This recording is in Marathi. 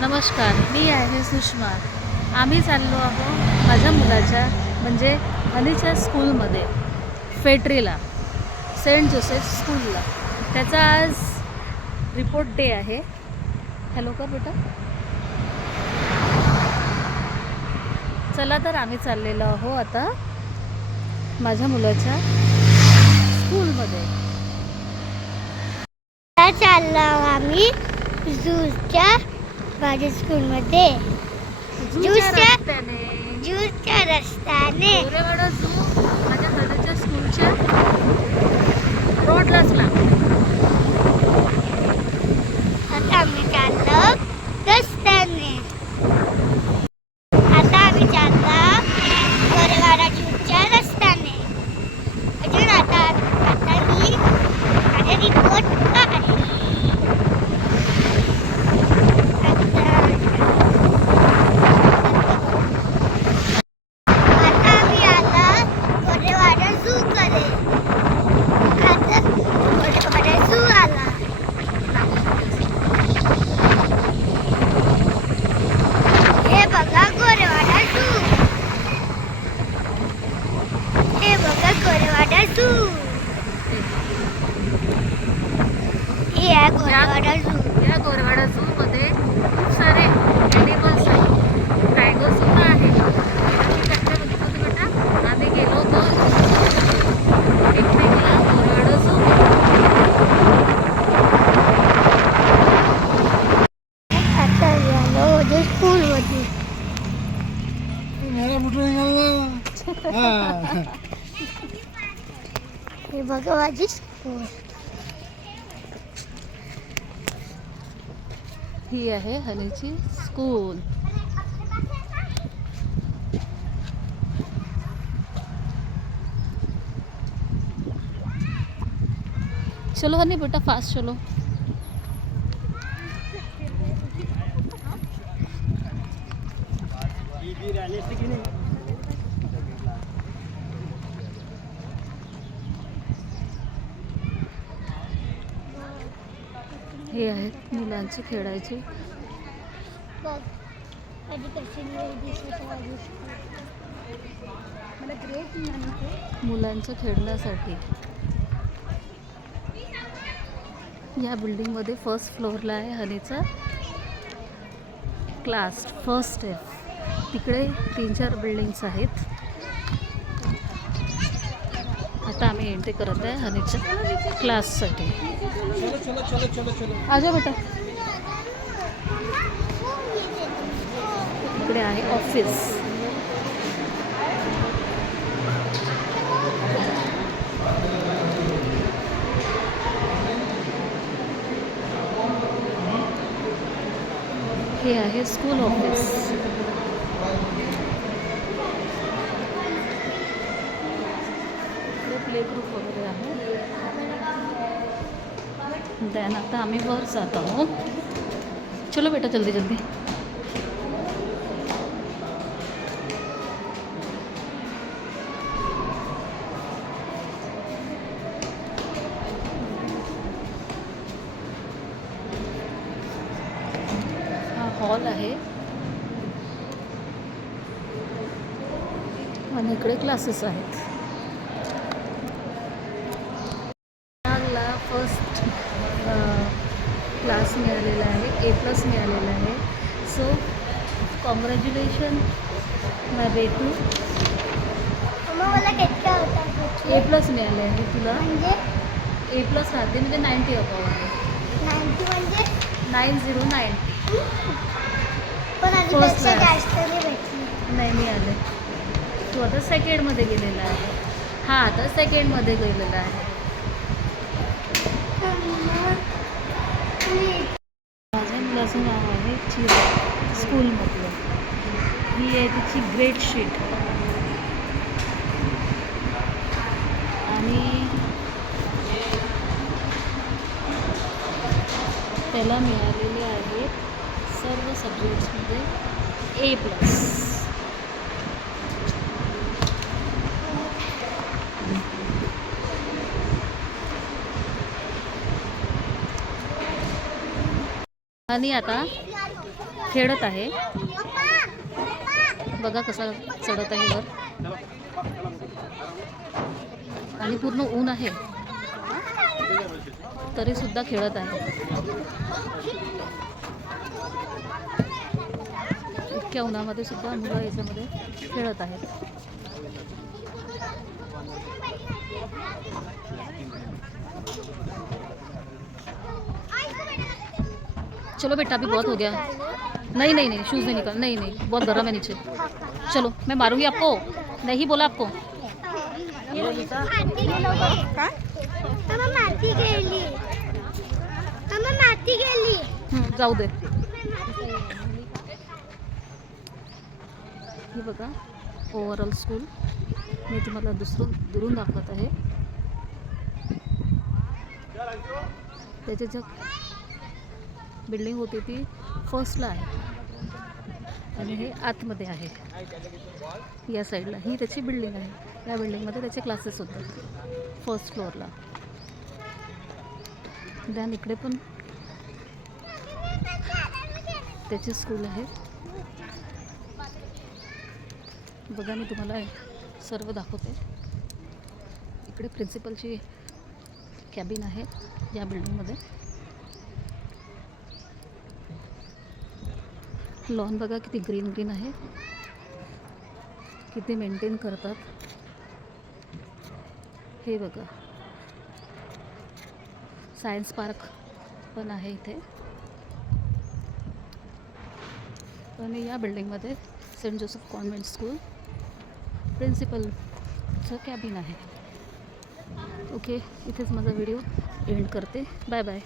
नमस्कार, मी आहे सुषमा. आम्ही चाललो आहोत माझ्या मुलाच्या म्हणजे हनीच्या स्कूलमध्ये, फेट्रीला, सेंट जोसेफ स्कूलला. त्याचा आज रिपोर्ट डे आहे. हॅलो कर बेटा. चला तर आम्ही चाललेलो आहो आता माझ्या मुलाच्या स्कूलमध्ये. चाललो आम्ही झूच्या माझ्या स्कूलमध्ये. ज्यूच्या रस्त्याने गोरेवाडा झू माझ्या हनीच्या स्कूलच्या रोडलाच लागतो. आता आम्ही चाललो रस्त्याने. आता आम्ही चाललो गोरेवाडा ज्यूच्या रस्त्याने. अजून आता मी माझा रिपोर्ट आहे. या गोरेवाडा झू मध्ये खूप सारे ॲनिमल्स आहेत. टायगर सुद्धा आहे. आम्ही बघितलं होतं बेटा. आम्ही गेलो होतो पिकनिकला गोरेवाडा झू. आता गेलो स्कूलमध्ये. हे बघा माझी स्कूल. ही आहे हनीची स्कूल. चलो हनी बेटा, फास्ट चलो. हे आहेत मुलांचे खेळायचे. मुलांच्या खेळण्यासाठी या बिल्डिंगमध्ये फर्स्ट फ्लोअरला आहे हनीचा क्लास. फर्स्ट आहे. तिकडे 3-4 बिल्डिंग्स आहेत. आता आम्ही एंट्री करत आहे हनीच्या क्लाससाठी. आजा बेटा. इकडे आहे ऑफिस. हे आहे स्कूल ऑफिस. प्ले ग्रुप वगैरे आहे. देन आता आम्ही वर जात आहोत. चलो बेटा जल्दी जल्दी. हा हॉल आहे आणि इकडे क्लासेस आहेत. फर्स्ट क्लास मिळालेला आहे. A+ मिळालेला आहे. सो कॉंग्रॅच्युलेशन माय बेटू. मला किती होता? A+ मिळाले आहे तुला. म्हणजे A+ राहते म्हणजे 90 अबाव आहे. 90 म्हणजे 90. पण आधीपेक्षा जास्त नाही भेटली. नाही मिळाले. तू आता सेकंडमध्ये गेलेला आहे. हा आता सेकंडमध्ये गेलेला आहे. माझ्या मुलाचं नाव आहे चिरा. स्कूलमधलं ही आहे तिची ग्रेड शीट. आणि त्याला मिळालेले आहेत सर्व सब्जेक्ट्समध्ये A+. आणि आता खेळत आहे. बघा कसा चढत आहे वर. आणि पूर्ण ऊन आहे तरी सुद्धा खेळत आहे. इतक्या उन्हामध्ये सुद्धा मुलं याच्यामध्ये खेळत आहेत. चलो बेटा अभी बहुत हो गया. नहीं नहीं नहीं शूज़ नहीं निकाल. नहीं नहीं बहुत गर्म है नीचे. चलो मैं मारूंगी आपको. नहीं बोला आपको. जाऊ दे. हे बघा ओव्हरऑल स्कूल मी तुम्हाला दुरून दाखवत आहे. त्याच्या ज्या बिल्डिंग होती ती फर्स्टला आहे आणि हे आतमध्ये आहे. या साईडला ही त्याची बिल्डिंग आहे. या बिल्डिंगमध्ये त्याचे क्लासेस होतात फर्स्ट फ्लोअरला. दॅन इकडे पण त्याची स्कूल आहे. बघा मी तुम्हाला सर्व दाखवते. इकडे प्रिन्सिपलची कॅबिन आहे या बिल्डिंगमध्ये. लॉन बघा किती ग्रीन ग्रीन आहे. किती मेंटेन करतात हे बघा. सायन्स पार्क पण आहे इथे. आणि या बिल्डिंगमध्ये सेंट जोसेफ कॉन्व्हेंट स्कूल प्रिन्सिपलचं कॅबिन आहे. ओके इथेच माझा व्हिडिओ एंड करते. Bye bye.